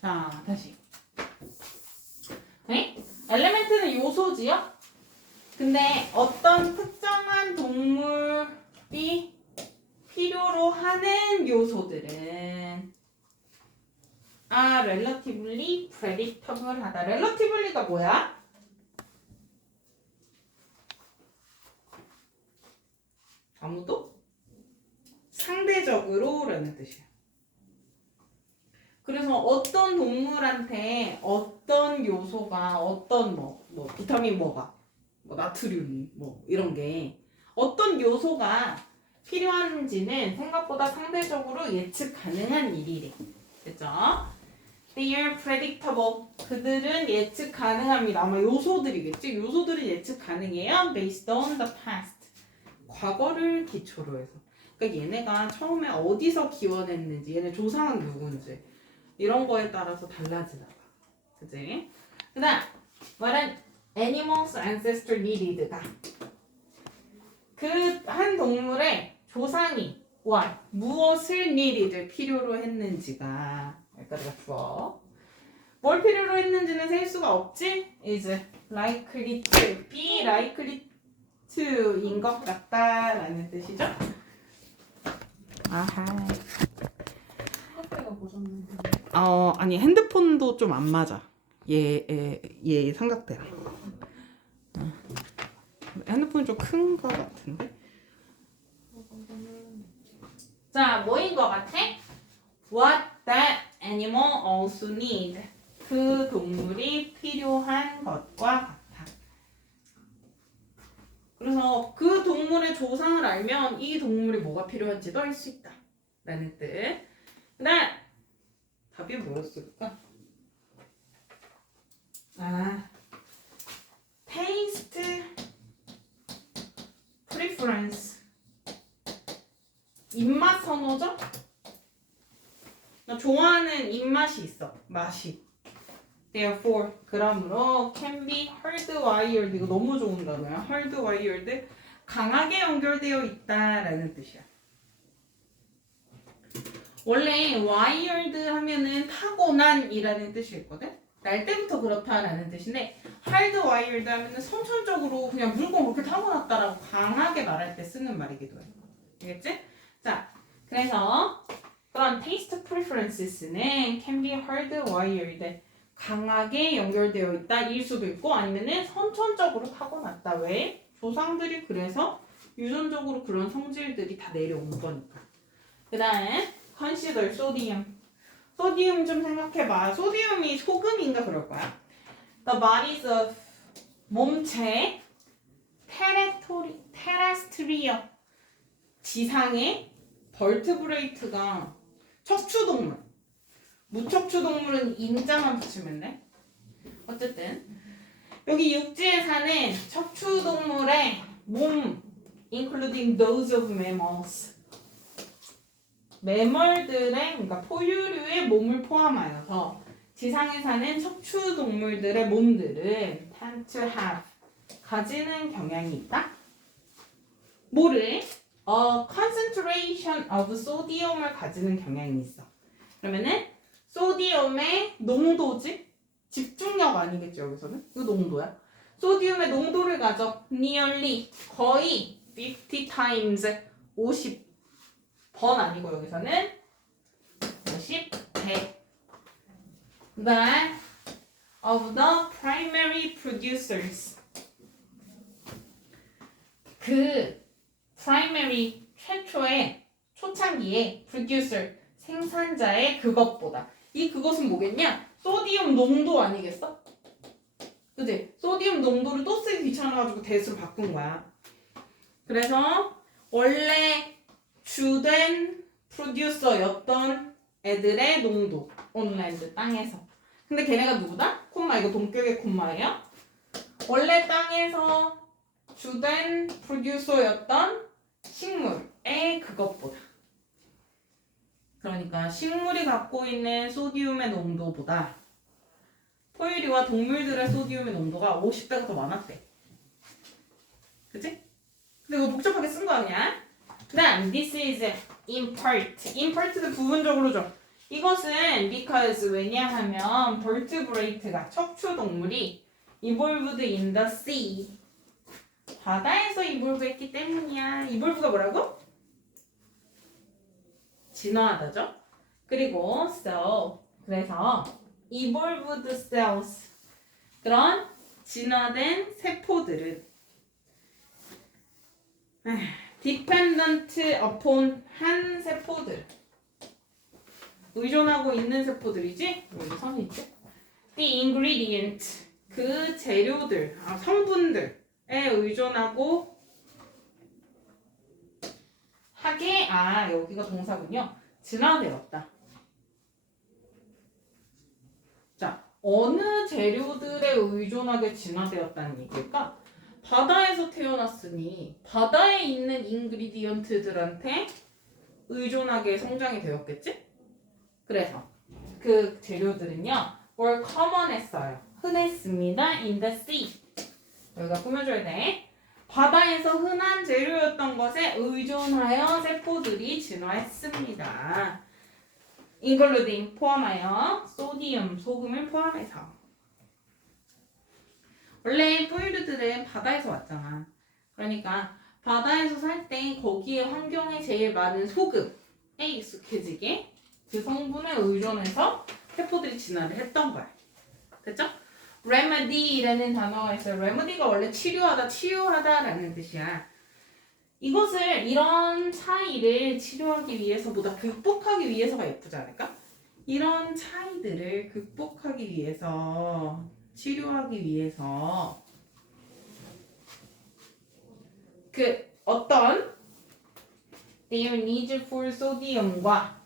자, 다시. 네? 엘레멘트는 요소지요? 근데 어떤 특정한 동물이 필요로 하는 요소들은 아, relatively predictable 하다. relatively가 뭐야? 아무도? 상대적으로라는 뜻이야. 그래서 어떤 동물한테 어떤 요소가 어떤 뭐, 뭐 비타민 뭐가 뭐 나트륨 뭐 이런 게 어떤 요소가 필요한지는 생각보다 상대적으로 예측 가능한 일이래. 그죠? They are predictable. 그들은 예측 가능합니다. 아마 요소들이겠지? 요소들은 예측 가능해요. Based on the past. 과거를 기초로 해서. 그러니까 얘네가 처음에 어디서 기원했는지, 얘네 조상은 누군지 이런 거에 따라서 달라지나 봐. 그지? 그 다음, 말은 animals ancestor needed가 그 한 동물의 조상이 what, 무엇을 needed 필요로 했는지가 여기까지가 주어. 뭘 필요로 했는지는 셀 수가 없지? is likely to, be likely to인 것 같다라는 뜻이죠? 아하. 어 아니 핸드폰도 좀 안 맞아. 얘 얘 얘 삼각대랑. 어. 핸드폰이 좀 큰 거 같은데. 자 뭐인 것 같아? What that animal also need. 그 동물이 필요한 것과 같아. 그래서 그 동물의 조상을 알면 이 동물이 뭐가 필요한지도 알 수 있다. 라는 뜻. 그 다음 답이 뭐였을까? 아, taste preference. 입맛 선호죠? 나 좋아하는 입맛이 있어. 맛이. Therefore, 그러므로 can be hardwired. 이거 너무 좋은 단어야. hardwired. 강하게 연결되어 있다라는 뜻이야. 원래 wired 하면은 타고난이라는 뜻이 있거든. 날 때부터 그렇다라는 뜻인데 hardwired 하면은 선천적으로 그냥 무조건 그렇게 타고났다라고 강하게 말할 때 쓰는 말이기도 해. 알겠지? 자, 그래서 그런 taste preferences는 can be hardwired. 강하게 연결되어 있다 일 수도 있고 아니면은 선천적으로 타고났다. 왜? 조상들이 그래서 유전적으로 그런 성질들이 다 내려온 거니까. 그 다음에 consider sodium. 소디움 좀 생각해봐. 소디움이 소금인가 그럴 거야. The bodies of 몸체 테레토리 테라스트리어 지상의 벌트브레이트가 척추동물. 무척추동물은 인자만 붙이면 돼. 어쨌든 여기 육지에 사는 척추동물의 몸, including those of mammals. 매멀들의 그러니까 포유류의 몸을 포함하여서 지상에 사는 척추 동물들의 몸들은 tend to have 가지는 경향이 있다. 뭐를? 어, concentration of sodium을 가지는 경향이 있어. 그러면은 소디움의 농도지? 집중력 아니겠죠 여기서는? 이거 농도야. 소디움의 농도를 가져 nearly 거의 50 times 50 번 아니고 여기서는 50배 그다음 of the primary producers 그 primary 최초의 초창기의 producer 생산자의 그것보다 이 그것은 뭐겠냐? 소디움 농도 아니겠어? 그지? 소디움 농도를 또 쓰기 귀찮아가지고 대수로 바꾼 거야. 그래서 원래 주된 프로듀서였던 애들의 농도 온랜드 땅에서 근데 걔네가 누구다? 콤마 이거 동격의 콤마예요 원래 땅에서 주된 프로듀서였던 식물의 그것보다 그러니까 식물이 갖고 있는 소디움의 농도보다 포유류와 동물들의 소디움의 농도가 50배가 더 많았대 그치? 근데 이거 복잡하게 쓴 거 아니야? 그 다음, this is in part. in part도 부분적으로 줘. 이것은 because 왜냐하면 vertebrate가 척추 동물이 evolved in the sea 바다에서 evolve했기 때문이야. evolve가 뭐라고? 진화하다죠. 그리고 so 그래서 evolved cells 그런 진화된 세포들은 에휴, dependent upon 한 세포들. 의존하고 있는 세포들이지? 여기 선이 있지? The ingredient 그 재료들 아, 성분들에 의존하고 하게 아 여기가 동사군요. 진화되었다. 자 어느 재료들에 의존하게 진화되었다는 얘기일까 바다에서 태어났으니 바다에 있는 인그리디언트들한테 의존하게 성장이 되었겠지? 그래서 그 재료들은요 were common했어요. 흔했습니다. in the sea. 여기가 꾸며줘야 돼. 바다에서 흔한 재료였던 것에 의존하여 세포들이 진화했습니다. including 포함하여 소디움 소금을 포함해서 원래 포유류들은 바다에서 왔잖아. 그러니까 바다에서 살 때 거기에 환경에 제일 많은 소금에 익숙해지게 그 성분에 의존해서 세포들이 진화를 했던 거야. 됐죠? remedy라는 단어가 있어요. remedy가 원래 치료하다, 치유하다라는 뜻이야. 이것을 이런 차이를 치료하기 위해서보다 극복하기 위해서가 예쁘지 않을까? 이런 차이들을 극복하기 위해서 치료하기 위해서 그 어떤 their need for sodium과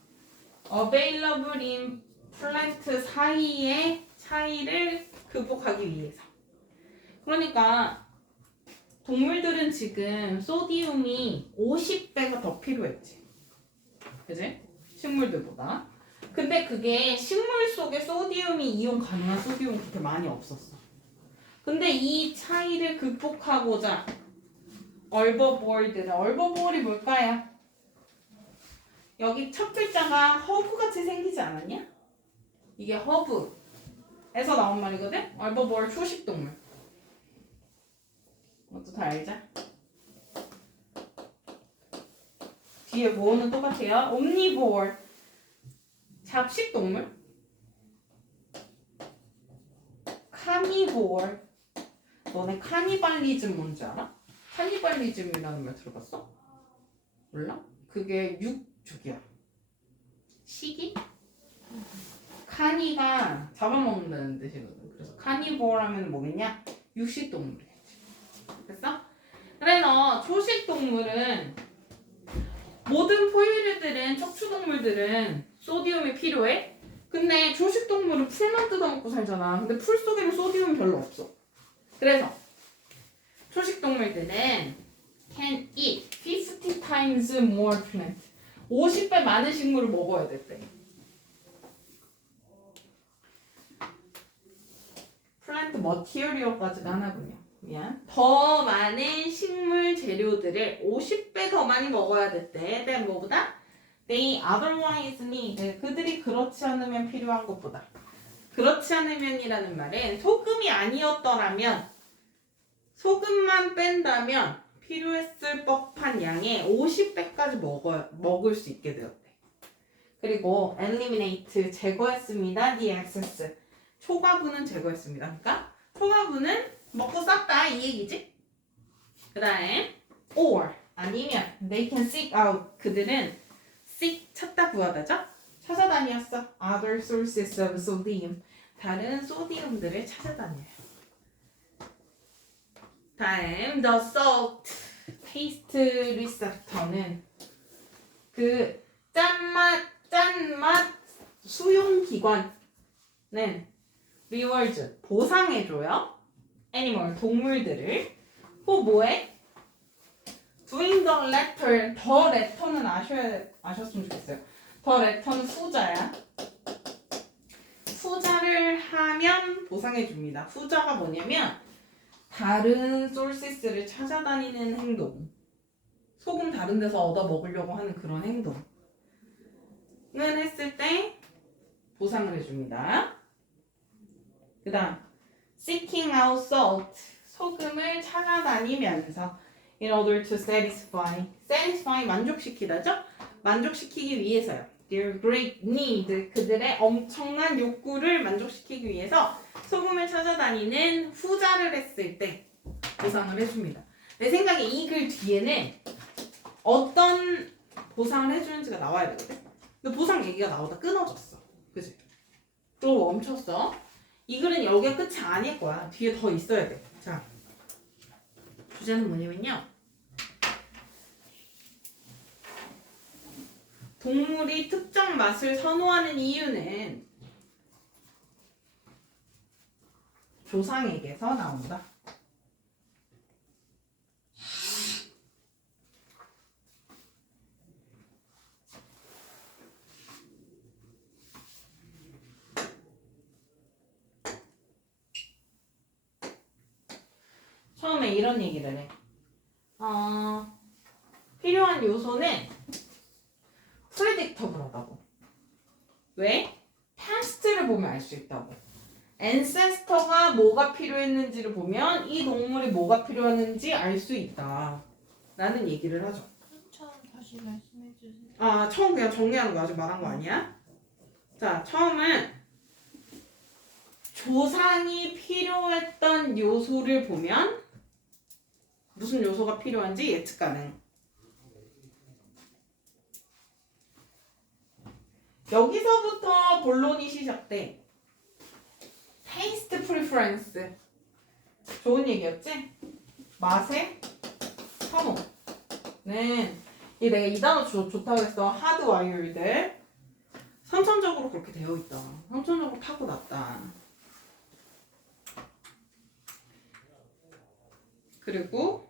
available in plant 사이의 차이를 극복하기 위해서. 그러니까 동물들은 지금 소디움이 50배가 더 필요했지. 그지? 식물들보다. 근데 그게 식물 속에 소디움이 이용 가능한 소디움이 그렇게 많이 없었어. 근데 이 차이를 극복하고자 얼버보일드는 얼버보일이 뭘까요? 여기 첫 글자가 허브 같이 생기지 않았냐? 이게 허브에서 나온 말이거든? 얼버보일 초식동물. 이것도 다 알자. 뒤에 뭐는 똑같아요. 옴니보어 잡식 동물. 카니보어 너네 카니발리즘 뭔지 알아? 카니발리즘이라는 말 들어봤어? 몰라? 그게 육족이야. 식이? 카니가 잡아먹는다는 뜻이거든. 그래서 카니보어 하면 뭐겠냐? 육식 동물이야. 됐어? 그래서 초식 동물은 모든 포유류들은 척추동물들은 소디움이 필요해. 근데 초식 동물은 풀만 뜯어먹고 살잖아. 근데 풀 속에는 소디움이 별로 없어. 그래서 초식 동물들은 can eat 50 times more plant. 50배 많은 식물을 먹어야 됐대. 플란트 머티리얼까지가 하나군요. 미안. 더 많은 식물 재료들을 50배 더 많이 먹어야 됐대. 때 뭐보다? They otherwise need. 그들이 그렇지 않으면 필요한 것보다. 그렇지 않으면이라는 말은 소금이 아니었더라면 소금만 뺀다면 필요했을 법한 양의 50배까지 먹어, 먹을 수 있게 되었대. 그리고 eliminate 제거했습니다. the excess 초과분은 제거했습니다. 그러니까 초과분은 먹고 쌌다 이 얘기지. 그다음에 or 아니면 they can seek out 그들은 seek 찾다 구하다죠. 찾아다녔어. other sources of sodium 다른 소디움들을 찾아다녀요. 다음 the salt taste receptor는 그 짠맛 짠맛 수용 기관은 rewards 보상해줘요. 애니멀 동물들을 또 뭐해? doing the letter 더 letter는 아셔야 아셨으면 좋겠어요. 더 letter는 후자야. 후자를 하면 보상해 줍니다. 후자가 뭐냐면 다른 소스를 찾아다니는 행동. 소금 다른 데서 얻어 먹으려고 하는 그런 행동은 했을 때 보상을 해줍니다. 그 다음 seeking out salt 소금을 찾아다니면서 in order to satisfy satisfy 만족시키다죠? 만족시키기 위해서요. Their great need 그들의 엄청난 욕구를 만족시키기 위해서 소금을 찾아다니는 후자를 했을 때 보상을 해줍니다. 내 생각에 이 글 뒤에는 어떤 보상을 해주는지가 나와야 되거든. 근데 보상 얘기가 나오다 끊어졌어. 그지? 또 멈췄어. 이 글은 여기가 끝이 아닐 거야. 뒤에 더 있어야 돼. 자, 주제는 뭐냐면요. 동물이 특정 맛을 선호하는 이유는 조상에게서 나온다. 처음에 이런 얘기를 해. 어, 필요한 요소는 predictable하다고. 왜? past를 보면 알 수 있다고. ancestor가 뭐가 필요했는지를 보면 이 동물이 뭐가 필요했는지 알 수 있다. 라는 얘기를 하죠. 처음 다시 말씀해 주세요. 아, 처음 그냥 정리하는 거 아직 말한 거 아니야? 자, 처음은 조상이 필요했던 요소를 보면 무슨 요소가 필요한지 예측 가능. 여기서부터 본론이 시작돼. taste preference. 좋은 얘기였지? 맛의 선호는 이 내가 이 단어 좋, 좋다고 했어. 하드와이어드. 선천적으로 그렇게 되어 있다. 선천적으로 타고났다. 그리고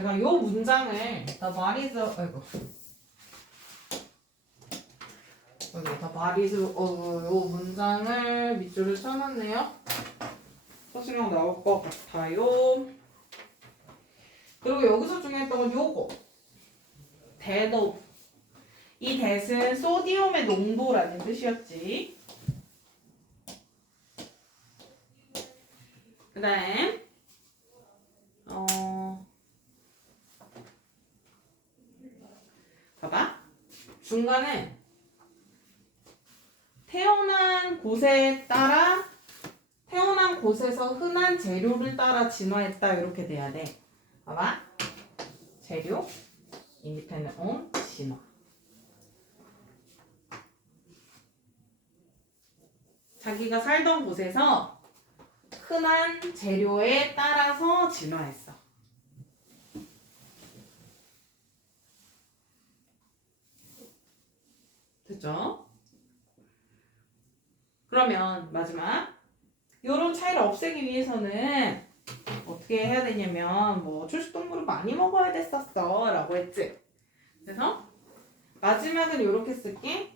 제가 요 문장을 다 마리즈 아이고 여기 다 마리즈 어, 요 문장을 밑줄을 쳐놨네요. 서술형 나올 것 같아요. 그리고 여기서 중요했던 건 요거. 대도. 이 대은 소디움의 농도라는 뜻이었지. 그 다음, 어, 봐봐. 중간에 태어난 곳에 따라 태어난 곳에서 흔한 재료를 따라 진화했다 이렇게 돼야 돼. 봐봐. 재료, 인디펜드 온, 진화. 자기가 살던 곳에서 흔한 재료에 따라서 진화했어. 됐죠? 그러면 마지막 이런 차이를 없애기 위해서는 어떻게 해야 되냐면 뭐 초식 동물을 많이 먹어야 됐었어 라고 했지. 그래서 마지막은 이렇게 쓸게.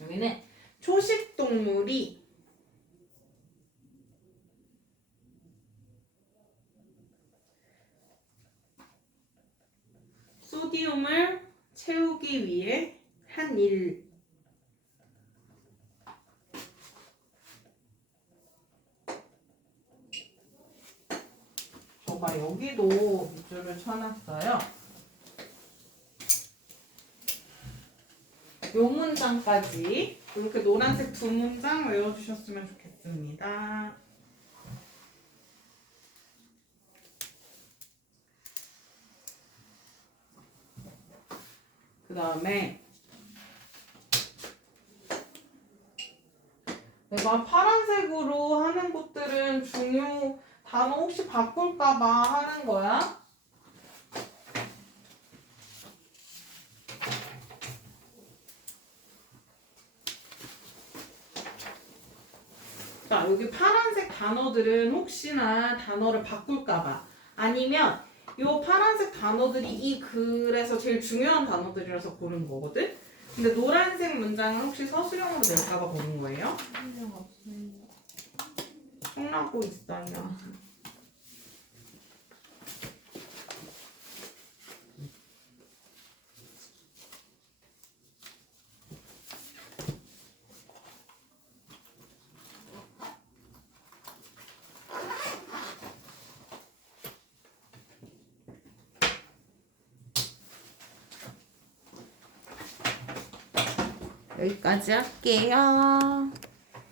여기는 초식 동물이 소디움을 채우기 위해 한 일. 저가 여기도 밑줄을 쳐놨어요. 요 문장까지 이렇게 노란색 두 문장 외워주셨으면 좋겠습니다. 그 다음에 내가 파란색으로 하는 것들은 중요 단어 혹시 바꿀까봐 하는 거야. 자, 여기 파란색 단어들은 혹시나 단어를 바꿀까봐 아니면 요 파란색 단어들이 이 글에서 제일 중요한 단어들이라서 고른 거거든? 근데 노란색 문장은 혹시 서술형으로 낼까봐 고른 거예요? 설명 없어요. 혼나고 있어요. 여기까지 할게요.